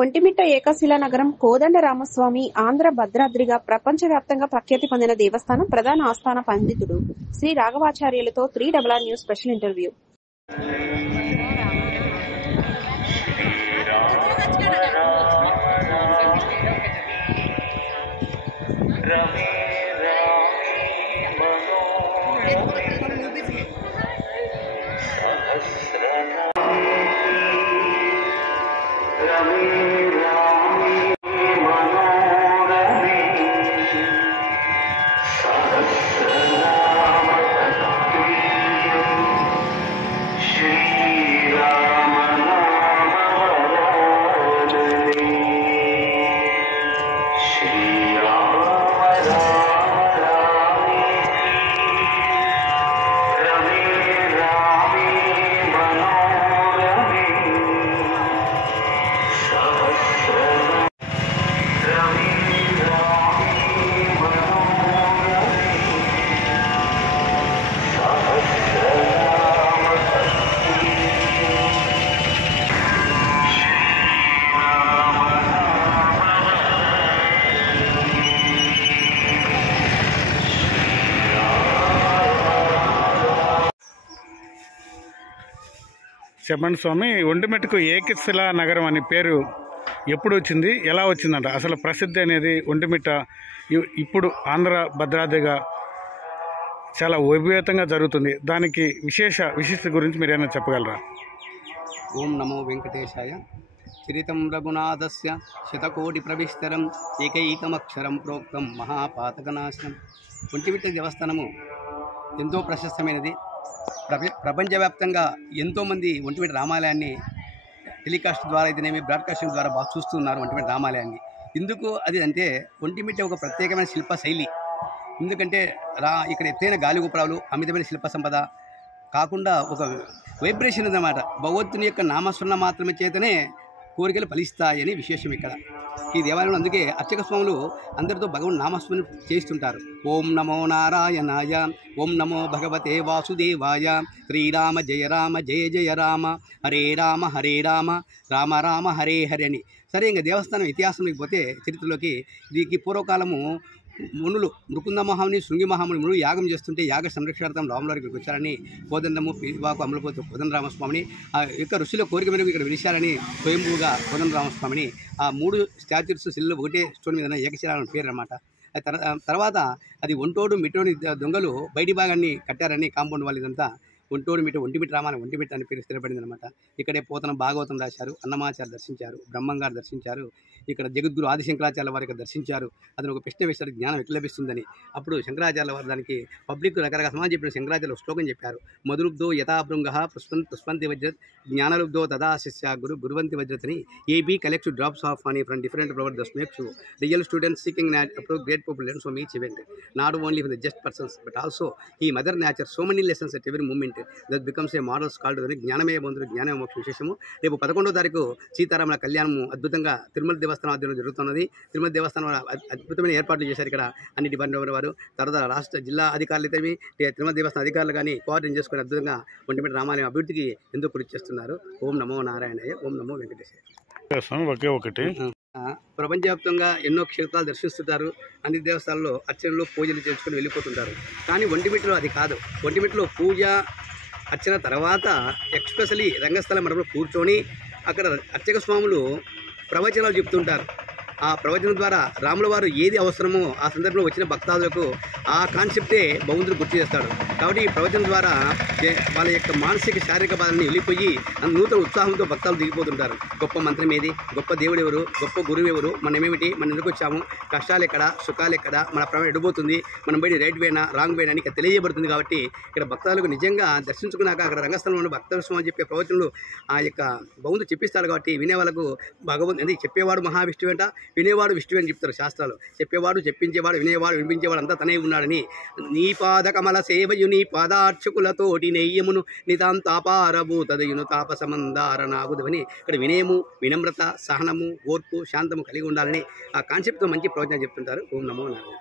ఒంటిమిట్ట ఏకశిలా నగరం కోదండరామస్వామి ఆంధ్ర భద్రాద్రిగా ప్రపంచవ్యాప్తంగా ప్రఖ్యాతి పొందిన దేవస్థానం ప్రధాన ఆస్థాన పండితుడు శ్రీ రాఘవాచార్యులతో 3RR న్యూస్ స్పెషల్ ఇంటర్వ్యూ. చెప్పండి స్వామి, ఒంటిమిట్టకు ఏకశిలా నగరం అనే పేరు ఎప్పుడు వచ్చింది, ఎలా వచ్చిందంట? అసలు ప్రసిద్ధి అనేది ఒంటిమిట్ట ఇప్పుడు ఆంధ్ర భద్రాద్రిగా చాలా వైభవేతంగా జరుగుతుంది. దానికి విశిష్ట గురించి మీరు ఏమైనా చెప్పగలరా? ఓం నమో వెంకటేశాయ. చరితం రఘునాథస్య శతకోటి ప్రవిస్తరం ఏకైకమక్షరం ప్రోక్తం మహాపాతకనాశనం. ఒంటిమిట్ట దేవస్థానము ఎంతో ప్రశస్తమైనది. ప్రపంచవ్యాప్తంగా ఎంతోమంది ఒంటిమిట్ట రామాలయాన్ని టెలికాస్ట్ ద్వారా అయితేనేమి బ్రాడ్కాస్టింగ్ ద్వారా బాగా చూస్తున్నారు ఒంటిమిట్ట రామాలయాన్ని. ఎందుకు అది అంటే ఒంటిమిట్ట ఒక ప్రత్యేకమైన శిల్ప శైలి. ఎందుకంటే ఇక్కడ ఎత్తైన గాలిగోపురాలు, అమితమైన శిల్ప సంపద కాకుండా ఒక వైబ్రేషన్ ఉందన్నమాట. భగవంతుని యొక్క నామస్మరణ మాత్రమే చేతనే కోరికలు ఫలిస్తాయని విశేషం ఇక్కడ ఈ దేవాలయంలో. అందుకే అర్చక స్వాములు అందరితో భగవంతుని నామస్మరణ చేస్తుంటారు. ఓం నమో నారాయణాయ, ఓం నమో భగవతే వాసుదేవాయ, శ్రీరామ జయ రామ జయ జయ రామ, హరే రామ హరే రామ, రామ రామ హరే హరి అని. సరే, ఇంకా దేవస్థానం ఇతిహాసంలోకి పోతే చరిత్రలోకి దీనికి పూర్వకాలము మునులు మృకుంద మహాముని, శృంగి మహాముని మునులు యాగం చేస్తుంటే యాగ సంరక్షణార్థం రాములవారికి ఇక్కడికి వచ్చారని కోదండము పివాకు అమలపోతు కోదండరామస్వామిని ఆ యొక్క ఋషుల కోరిక మేరకు ఇక్కడ విలిచారని స్వయంభూగా కోదండరామస్వామిని ఆ 3 స్టాచ్యూస్ శిల్లు ఒకటే స్టోన్ మీద ఏకశిలా అని పేరు అన్నమాట. తర్వాత అది ఒంటోడు మిట్టోని దొంగలు బయటి భాగాన్ని కట్టారని కాంపౌండ్ వాళ్ళు ఇదంతా ఒంటిమిట్ట రామాలయం ఒంటిమిట్ట అని పేరు స్థిరపడింది అనమాట. ఇక్కడే పోతన భాగవతం రాశారు, అన్నమాచార్య దర్శించారు, బ్రహ్మంగారు దర్శించారు, ఇక్కడ జగద్గురు ఆదిశంకరాచార్య వారికి దర్శించారు. అతను ఒక ప్రశ్న వేశారు, జ్ఞానం ఎట్లా లభిస్తుందని. అప్పుడు శంకరాచార్య వారు దానికి పబ్లిక్ రకరకాల సమాజం చెప్పిన శంకరాచార్య శ్లోకం చెప్పారు. మధురుబ్ధో యథాభృంగ పుష్పంతి వజ్రత్, జ్ఞానలుబ్ధో తదా శిష్య గురువంతి వజ్రత్ అని. A bee collects drops of money from different provide thus makes real students seeking great people learn from each event, not only for the just persons but also ఈ mother nature so many lessons at every moment that becomes a models called అని. జ్ఞానమే బంధుడు జ్ఞానమే మోక్ష విశేషము. రేపు 11వ తారీఖు సీతారాముల కళ్యాణము అద్భుతంగా తిరుమల దేవస్థానం ఆధ్వర్యంలో జరుగుతున్నది. తిరుమల దేవస్థానం అద్భుతమైన ఏర్పాట్లు చేశారు ఇక్కడ అన్ని డిపార్ట్మెంట్ వారు. తర్వాత రాష్ట్ర జిల్లా అధికారులు అయితే తిరుమల దేవస్థానం అధికారులు కానీ కోఆర్డినేట్ చేసుకుని అద్భుతంగా ఒంటిమిట్ట రామాలయం అభివృద్ధికి ఎంతో కృషి చేస్తున్నారు. ఓం నమో నారాయణయ్య, ఓం నమో వెంకటేశ్వర. ఒకటి ప్రపంచవ్యాప్తంగా ఎన్నో క్షేత్రాలు దర్శిస్తుంటారు. అన్ని దేవస్థానాల్లో అర్చనలు పూజలు చేసుకుని వెళ్ళిపోతుంటారు. కానీ ఒంటిమిట్టలో అది కాదు. ఒంటిమిట్టలో పూజ అర్చన తర్వాత ఎక్స్పెషలీ రంగస్థల మండపంలో కూర్చొని అక్కడ అర్చక స్వాములు ప్రవచనాలు చెప్తుంటారు. ఆ ప్రవచనం ద్వారా రాముల వారు ఏది అవసరమో ఆ సందర్భంలో వచ్చిన భక్తాదులకు ఆ కాన్సెప్టే భగవంతుడు గుర్తు చేస్తాడు. కాబట్టి ఈ ప్రవచనం ద్వారా వాళ్ళ యొక్క మానసిక శారీరక బాధల్ని వెళ్ళిపోయి నూతన ఉత్సాహంతో భక్తాలు దిగిపోతుంటారు. గొప్ప మంత్రం ఏది, గొప్ప దేవుడు ఎవరు, గొప్ప గురువు ఎవరు, మనమేమిటి, మనం ఎందుకు వచ్చాము, కష్టాలు ఎక్కడ, సుఖాలు ఎక్కడ, మన ప్రమాణం ఎడిపోతుంది, మనం బయట రైట్ వేనా రాంగ్ వేనా అని ఇక్కడ తెలియజేయబడుతుంది. కాబట్టి ఇక్కడ భక్తాలకు నిజంగా దర్శించుకున్నాక అక్కడ రంగస్థలంలో భక్త స్వామి చెప్పే ప్రవచనలు ఆ యొక్క భగవంతుడు చెప్పిస్తారు. కాబట్టి వినే వాళ్ళకు భగవంతు అది చెప్పేవాడు మహావిష్ణువు అంట, వినేవాడు విష్ణువు అని చెప్తారు శాస్త్రాలు. చెప్పేవాడు, చెప్పించేవాడు, వినేవాడు, వినిపించేవాడు అంతా తనే ఉన్నాడని. నీ పాద కమల సేవయు నీ పాదార్చకులతోటి నెయ్యమును నితాంతాపారభూతదయును తాపసమందార నాగుదవని. ఇక్కడ వినయము, వినమ్రత, సహనము, ఓర్పు, శాంతము కలిగి ఉండాలని ఆ కాన్సెప్ట్తో మంచి ప్రవచనం చెప్తుంటారు. ఓం నమో నారాయణ.